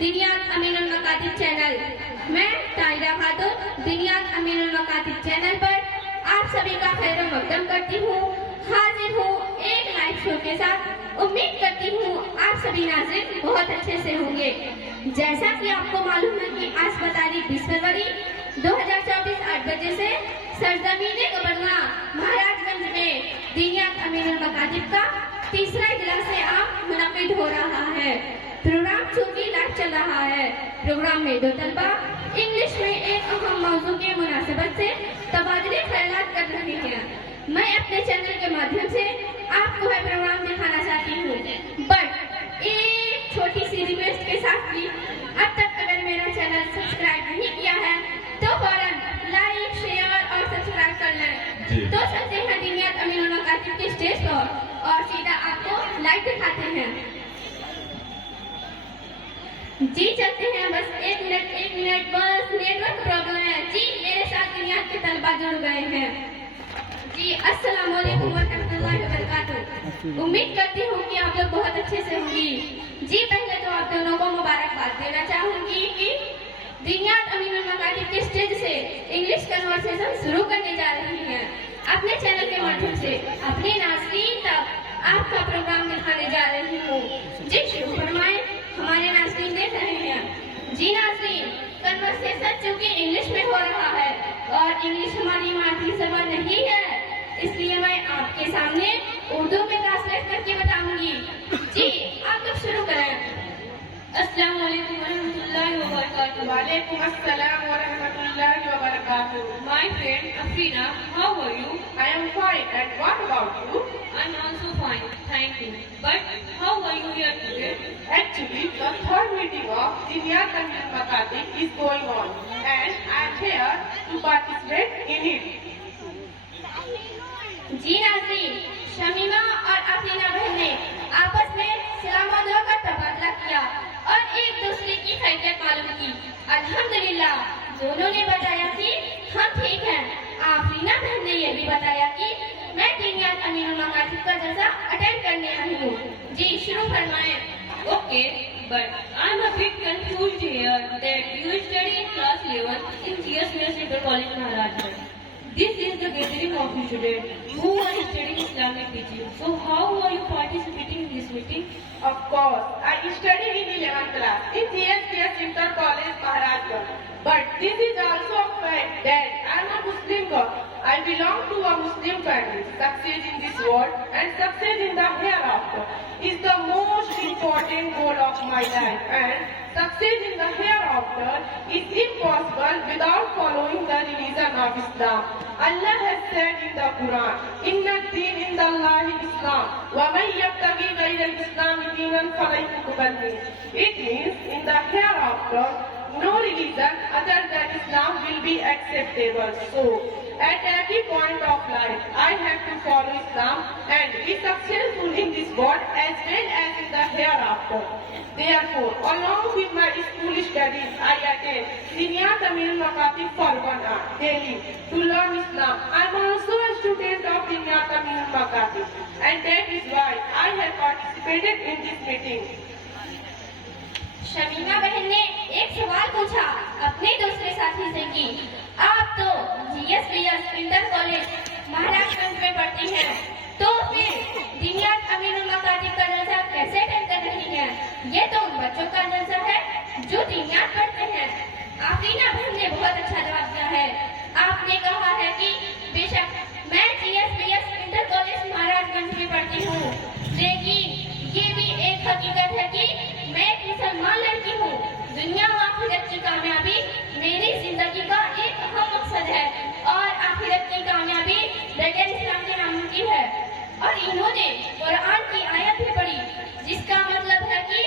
دنیات امین المکاتب channel. میں طاہرہ خاتون دنیات امین المکاتب channel پر آپ سبھی کا خیر مقدم کرتی ہوں. حاضر ہوں ایک لائیو شو کے ساتھ. امید کرتی ہوں آپ سبھی ناظرین بہت اچھے سے ہوں گے. جیسا کہ آپ کو معلوم ہے کہ آج تاریخ 20 فروری 2024 8 بجے سے سرزمین گبرگاں مہاراج گنج میں دنیات امین المکاتب کا تیسرا اجلاس عام منعقد ہو رہا ہے. پروگرام چونکہ لائیو چل رہا ہے. پروگرام میں دو طلبہ انگلش میں ایک اہم موضوع کے مناسبت سے تبادلے خیالات کر رہے ہیں. میں اپنے چینل کے مادھیم سے آپ کو یہ پروگرام دکھانا چاہتی ہوں. بٹ ایک چھوٹی سی ریکویسٹ کے ساتھ بھی اب تک اگر میرا چینل سبسکرائب نہیں کیا ہے تو فوراً لائک شیئر اور سبسکرائب کر لیں. تو چلتے ہیں دنیات امین المکاتب کے اسٹیج پر اور سیدھا آپ کو لائیو دکھاتے ہیں. جی چلتے ہیں. بس ایک منٹ بس نیٹ ورک پرابلم ہے. جی میرے ساتھ دنیات کے طلبہ جڑ گئے ہیں. جی السلام علیکم ورحمۃ اللہ وبرکاتہ. امید کرتی ہوں کہ آپ لوگ بہت اچھے سے ہوں گی. جی پہلے تو آپ دونوں کو مبارکباد دینا چاہوں گی کہ دنیات امین المکاتب کے اسٹیج سے انگلش کنورسیشن شروع کرنے جا رہی ہیں. اپنے چینل کے مادھیم سے اپنے ناظرین تک آپ کا پروگرام دکھانے جا رہی ہوں. جی شروع فرمائیں. ہمارے ناظرین دیکھ رہے ہیں. جی ناظرین کنورسیشن چونکہ انگلش میں ہو رہا ہے اور انگلش ہماری مادری زبان نہیں ہے اس لیے میں آپ کے سامنے اردو میں ٹرانسلیٹ کر کے بتاؤں گی. جی آپ لوگ شروع کریں. السلام علیکم ورحمۃ اللہ وبرکاتہ. وعلیکم السلام ورحمۃ اللہ وبرکاتہ. My friend Afrina, how are you? I am fine, and what about you? I'm also fine, thank you. But how are you here today? Actually, the third meeting of Diyat al-Makatib is going on, and I am here to participate in it. جی ناظرین شمیمہ اور افرینا بہن نے آپس میں سلام و دعا کا تبادلہ کیا اور ایک دوسرے کی خیریت معلوم کی. الحمدللہ دونوں نے بتایا کہ ہم ٹھیک ہیں. افرینا بہن نے یہ بھی بتایا کہ میں دنیات امین المکاتب کا جلسہ اٹینڈ کرنے آئی ہوں. جی شروع فرمائیں. Okay, but I'm a bit confused here that you study in class 11 in GSVS Inter College Maharashtra. This is the gathering of you students who are studying Islamic teaching. So how are you participating in this meeting? Of course, I study in 11th class in GSVS Inter College Maharashtra. But this is also a fact that I am a Muslim girl. I belong to a Muslim family. Success in this world and success in the hereafter is the most important goal of my life, and success in the hereafter is impossible without following the religion of Islam. Allah has said in the Quran, "Inna ad-din inda Allahi Islam, wa man yabtaghi ghayra al-Islam dinan falan yuqbal minhu." It means in the hereafter, no religion other than Islam will be acceptable. So, at every point of life, I have to follow Islam and be successful in this world as well as in the hereafter. Therefore, along with my school studies, I attend Diyat Ameen al-Makatib for 1 hour daily to learn Islam. I am also a student of Diyat Ameen al-Makatib, and that is why I have participated in this meeting. Shamima بہن نے ایک سوال پوچھا اپنے دوسرے ساتھی سے کہ آپ تو GSVS انٹر کالج مہاراج گنج میں پڑھتی ہیں تو پھر دنیات امین المکاتب کا جلسہ کیسے اٹینڈ کر رہی ہیں؟ یہ تو ان بچوں کا جلسہ ہے جو دنیات پڑھتے ہیں. افرینا بہن نے بہت اچھا جواب دیا ہے. آپ نے کہا ہے کہ بے شک میں GSVS انٹر کالج مہاراج گنج میں پڑھتی ہوں لیکن یہ بھی ایک حقیقت ہے کہ میں ایک مسلمان لڑکی ہوں. دنیا و آخرت کی کامیابی میری زندگی کا ایک اہم مقصد ہے اور آخرت کی کامیابی بغیر اسلام کے ناممکن ہے. اور انہوں نے قرآن کی آیت بھی پڑھی جس کا مطلب ہے کہ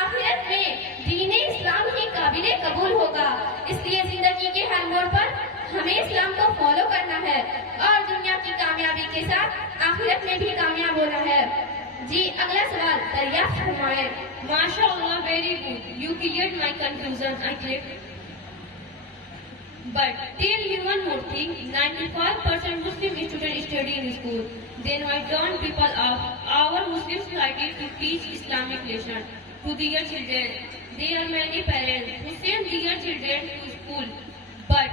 آخرت میں دین اسلام ہی قابل قبول ہوگا. اس لیے زندگی کے ہر موڑ پر ہمیں اسلام کو فالو کرنا ہے اور دنیا کی کامیابی کے ساتھ آخرت میں بھی کامیاب ہونا ہے. جی اگلا سوال دریافت فرمائیں. MashaAllah, very good. You cleared my confusion, I clicked. But tell me one more thing, 95% Muslim students study in school. Then why don't people of our Muslim society to teach Islamic lesson to their children? There are many parents who send their children to school but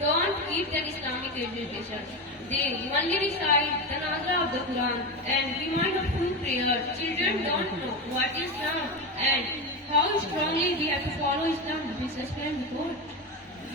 don't give them Islamic education. They only recite the Nazra of the Quran and remind of few prayers. Children don't know what is Islam and how strongly we have to follow Islam. This is explained before.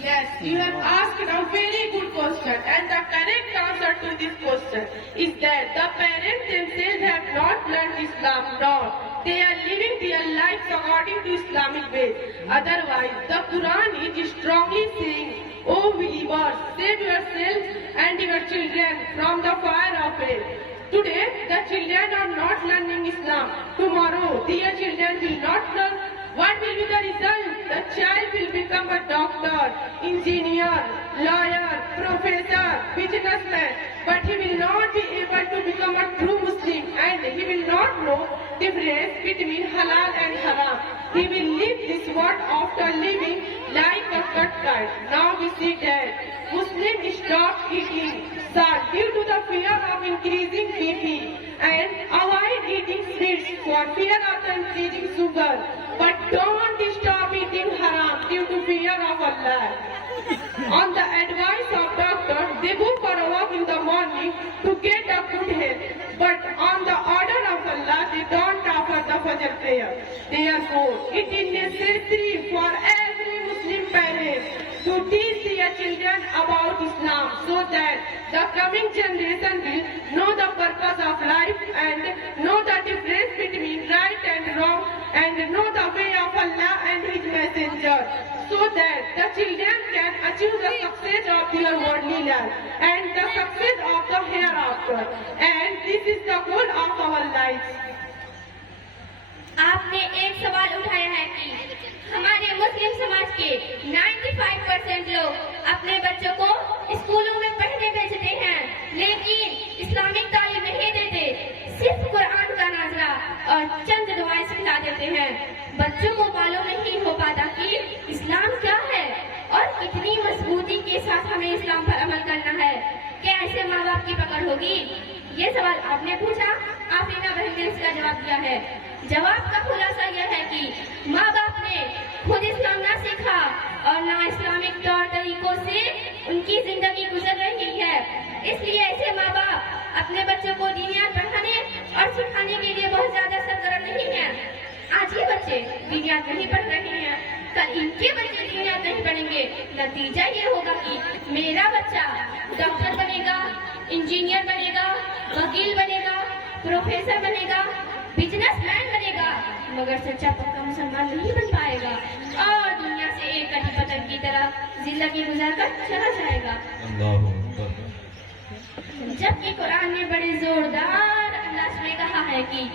Yes, you have asked a very good question, and the correct answer to this question is that the parents themselves have not learned Islam, nor they are living their lives according to Islamic ways. Otherwise, the Quran is strongly saying, "O believers, save yourselves and your children from the fire of hell." Today, the children are not learning Islam. Tomorrow, their children will not learn. What will be the result? The child will become a doctor, engineer, lawyer, professor, businessman, but he will not be able to become a true Muslim, and he will not know difference between halal and haram. He will leave this world after living like a cut kite. Now we see that Muslims stop eating salt due to the fear of increasing BP and avoid eating sweets for fear of the increasing sugar. But don't stop eating haram due to fear of Allah. On the advice of doctor, they go for a walk in the morning to get a good health. But on the order of Allah, they don't offer the Fajr prayer. Therefore, it is necessary for every Muslim parent to teach their children about Islam so that the coming generation will know the purpose of life and know the difference between right and wrong and know the way of Allah and His Messenger, so that the children can achieve the success of their worldly life and the success of the hereafter. And this is the goal of our lives. आपने एक सवाल उठाया है कि हमारे मुस्लिम समाज के 95% लोग अपने बच्चों को स्कूलों में पढ़ने भेजते हैं, लेकिन इस्लामिक तालीम नहीं देते, सिर्फ कुरान का नाज़रा और चंद दुआएं सिखला देते हैं। बच्चों को मालूम नहीं हो पाता कि इस्लाम क्या है और कितनी मजबूती के साथ हमें इस्लाम पर अमल करना है। क्या ऐसे माँ बाप की पकड़ होगी? ये सवाल आपने पूछा, आफरीना बहन ने इसका जवाब दिया है। जवाब का खुलासा यह है कि माँ बाप ने खुद इस्लाम ना सीखा और ना इस्लामिक तौर तरीकों से उनकी जिंदगी गुजर रही है। इसलिए ऐसे माँ बाप अपने बच्चों को दीनियात पढ़ाने और सिखाने के लिए बहुत ज्यादा सरगर्म नहीं है। आज ये बच्चे दीनियात नहीं पढ़ रहे हैं, कल इनके बच्चे दीनियात नहीं पढ़ेंगे। नतीजा ये होगा कि मेरा बच्चा डॉक्टर बनेगा, इंजीनियर बनेगा, वकील बनेगा, प्रोफेसर बनेगा, बिजनेसमैन बनेगा, मगर सच्चा पक्का मुसलमान नहीं बन पाएगा और दुनिया से एक कटी पतंग की तरह जिंदगी गुजार कर चला जाएगा। जबकि कुरान में बड़े जोरदार अंदाज में कहा है कि